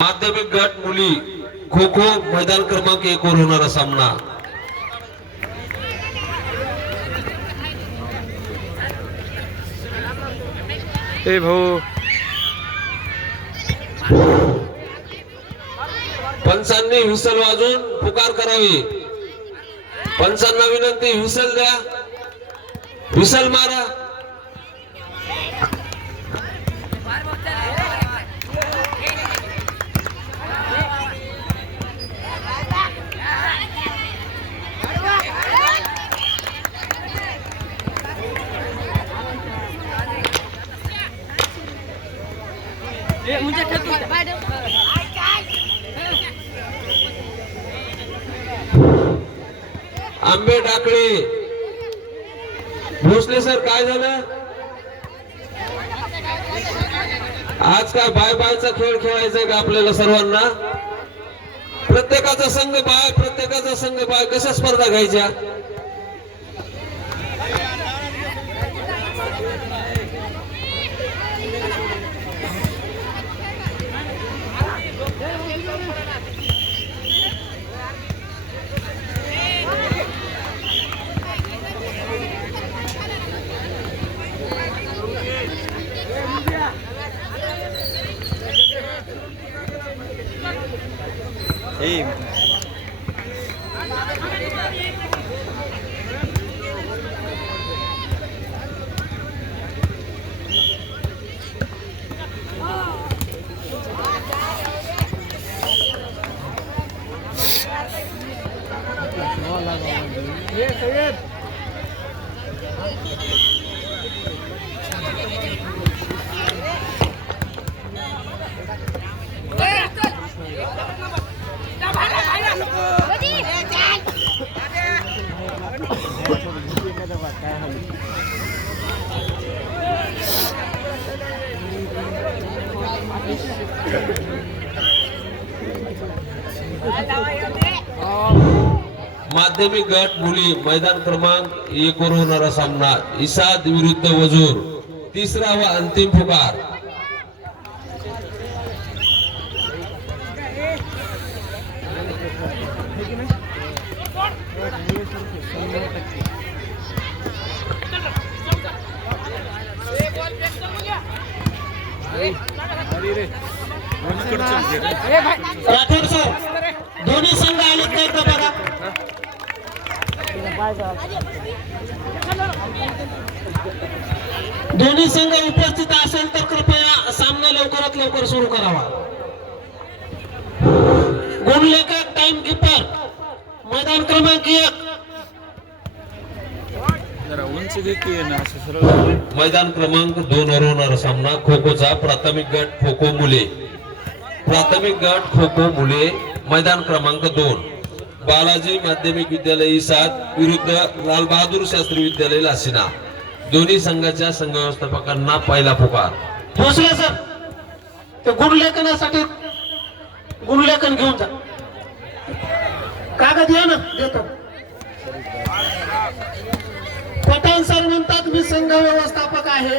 माध्यमिक गट मुली खो खो मैदान क्रमांक 1 वर होणारा सामना। ए भाऊ पंचांनी व्हिसल वाजून पुकार करावी। पंचांना विनंती, व्हिसल द्या, व्हिसल मारा। आंबे टाकळी भोसले सर, काय झालं आज? काय बाय बायचा खेळ खेळायचा का आपल्याला सर्वांना? प्रत्येकाचा संघ बाय, प्रत्येकाचा संघ बाय, कशा स्पर्धा घ्यायच्या? माध्यमिक गट मुली मैदान क्रमांक 1 वर होणारा सामना। इसाद विरुद्ध वजूर, तिसरा व अंतिम पुकार। राठोड सर, दोन्ही संघ आलेत का एकदा बघा। दोन्ही संघ उपस्थित असेल तर कृपया सामना लवकरात लवकर सुरू करावा। गुणलेखक टाइम कीपर मैदान क्रमांक 1। मैदान क्रमांक 2 वर होणारा सामना खो खोचा प्राथमिक गट खो खो मुले। प्राथमिक गट खो खो मुले मैदान क्रमांक 2। बालाजी माध्यमिक विद्यालय इसाद विरुद्ध लाल बहादूर शास्त्री विद्यालय लासिना। दोन्ही संघाच्या संघ व्यवस्थापकांना पहिला पुकार। भोसले सर, ते गुणलेखनासाठी गुणलेखन घेऊन जा। कागद या ना, देतो। पठाण सर म्हणतात मी संघ व्यवस्थापक आहे।